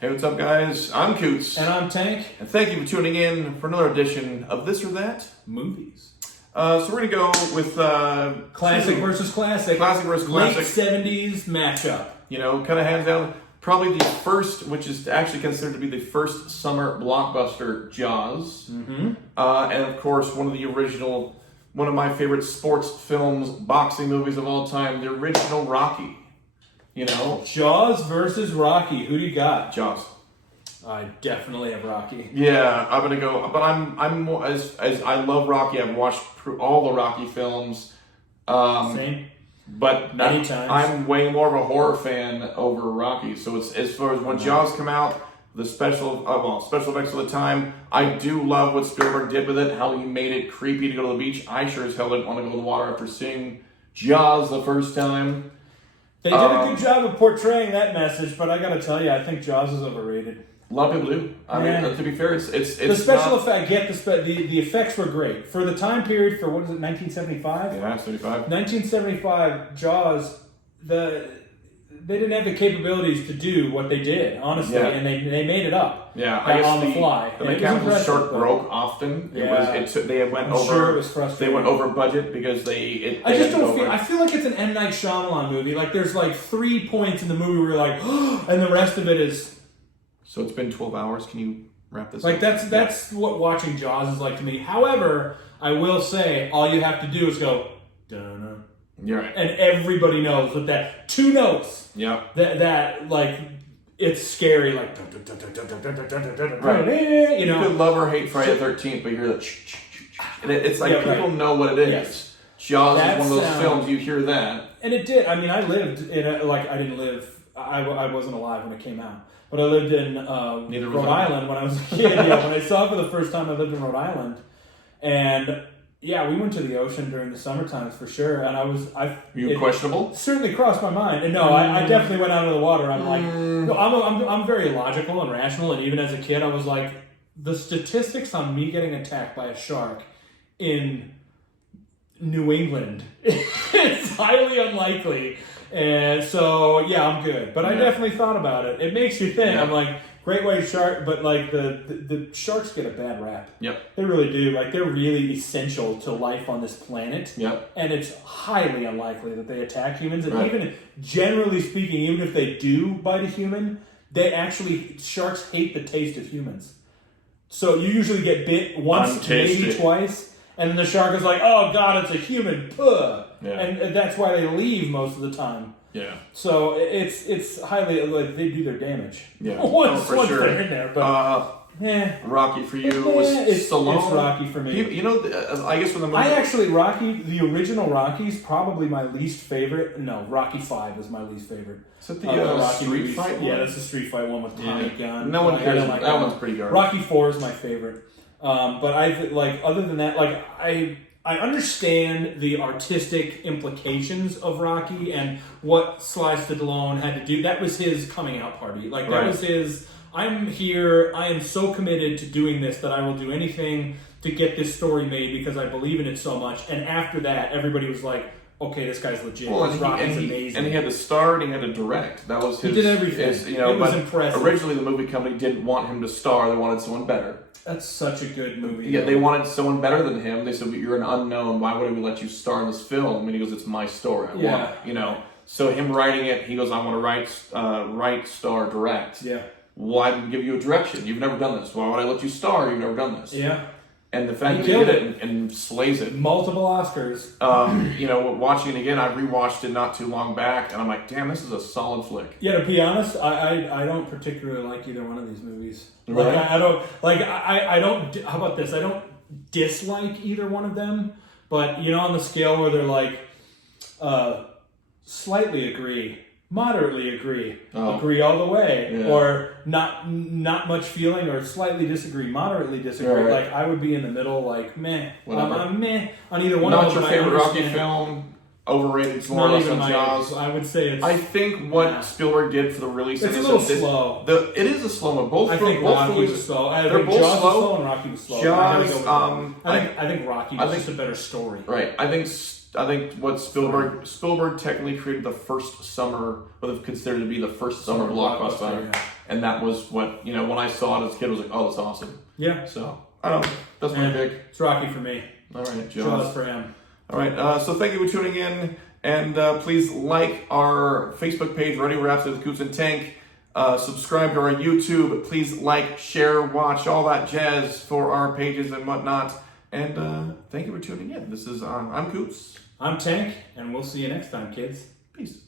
Hey, what's up, guys? I'm Coots. And I'm Tank. And thank you for tuning in for another edition of This or That Movies. So we're going to go with... Classic versus classic. Classic versus classic. Late 70s matchup. You know, kind of hands down. Probably the first, which is actually considered to be the first summer blockbuster, Jaws. Mm-hmm. And of course, one of my favorite sports films, boxing movies of all time, the original Rocky. You know? Jaws versus Rocky. Who do you got? Jaws. I definitely have Rocky. Yeah, I'm gonna go, but I'm more, as I love Rocky. I've watched all the Rocky films. Same. But Many times. I'm way more of a horror fan over Rocky. So it's as far as when Jaws come out, the special effects of the time. I do love what Spielberg did with it. How he made it creepy to go to the beach. I sure as hell didn't want to go to the water after seeing Jaws the first time. They did a good job of portraying that message, but I gotta tell you, I think Jaws is overrated. A lot of people do. I mean, to be fair, it's the special effect. The effects were great for the time period. For what is it, 1975? Yeah, 75. 1975. Jaws. They didn't have the capabilities to do what they did, honestly, and they made it up. Yeah, I guess on the fly. The mechanical shark broke often. They went over. Sure, it was frustrating. They went over budget because I feel like it's an M. Night Shyamalan movie. Like there's like 3 points in the movie where you're like, and the rest of it is. So it's been 12 hours. Can you wrap this up? Like that's what watching Jaws is like to me. However, I will say all you have to do is go. Dun-dun. You're right. And everybody knows with that 2 notes. Yeah. That like it's scary. Like right. You know. You could love or hate Friday the 13th, but you hear that. And it's like people know what it is. Yes. Jaws is one of those films. You hear that. And it did. I mean, I lived in I didn't live. I wasn't alive when it came out. But I lived in Rhode Island when I was a kid. Yeah, when I saw it for the first time, I lived in Rhode Island, and we went to the ocean during the summer times for sure. And Were you questionable? Certainly crossed my mind. And no, I definitely went out of the water. I'm like, no, I'm very logical and rational. And even as a kid, I was like, the statistics on me getting attacked by a shark in New England, it's highly unlikely. And so, I'm good. But I definitely thought about it. It makes you think. Yeah. I'm like, great white shark, but like the sharks get a bad rap. Yep. They really do. Like they're really essential to life on this planet. Yep. And it's highly unlikely that they attack humans. And even generally speaking, even if they do bite a human, sharks hate the taste of humans. So you usually get bit once, maybe twice. And the shark is like, oh God, it's a human. Puh. Yeah. And that's why they leave most of the time. Yeah. So it's highly like they do their damage. Yeah. once for sure. they're in there, but Rocky for you was Stallone. It's Rocky for me. I guess when the movie... Rocky, the original Rocky's probably my least favorite. No, Rocky 5 is my least favorite. Is that the street fight one? Yeah, that's the street fight one with Tommy Gunn. No one cares. That one's pretty garbage. Rocky 4 is my favorite. But other than that, I understand the artistic implications of Rocky and what Sly Stallone had to do. That was his coming out party. That was his, I'm here, I am so committed to doing this that I will do anything to get this story made because I believe in it so much. And after that, everybody was like, okay, this guy's legit. Rocky's amazing. And he had to star and he had to direct. That was his... He did everything. It was impressive. Originally, the movie company didn't want him to star. They wanted someone better. That's such a good movie. Yeah, they wanted someone better than him. They said, you're an unknown. Why would we let you star in this film? And he goes, it's my story. So him writing it, he goes, I want to write, star, direct. Yeah. Why did we give you a direction? You've never done this. Why would I let you star? You've never done this. Yeah. And the fact that he did it and slays it. Multiple Oscars. Watching it again, I rewatched it not too long back, and I'm like, damn, this is a solid flick. Yeah, to be honest, I don't particularly like either one of these movies. Right. I don't. How about this? I don't dislike either one of them, but on the scale where they're like, slightly agree, moderately agree, agree all the way, or not much feeling, or slightly disagree, moderately disagree. Right. Like I would be in the middle, like meh. I'm meh on either one. Not of them. Not your favorite Rocky film. Overrated. It's more or less than Jaws. I would say it's... I think what Spielberg did for the release of this... It's a little slow. It is a slow one. I think Rocky was slow. I think Jaws was slow and Rocky was slow. Jaws... I think Rocky was just a better story. Right. I think I think what Spielberg technically created the first summer, what is considered to be the first summer blockbuster, yeah. and that was what when I saw it as a kid, I was like, oh, that's awesome. Yeah. So I don't know, that's my pick. It's Rocky for me. All right, Jaws for him. All right, so thank you for tuning in, and please like our Facebook page, Ready Raps with Coots and Tank. Subscribe to our YouTube. Please like, share, watch, all that jazz for our pages and whatnot. And thank you for tuning in. This is I'm Coots. I'm Tank, and we'll see you next time, kids. Peace.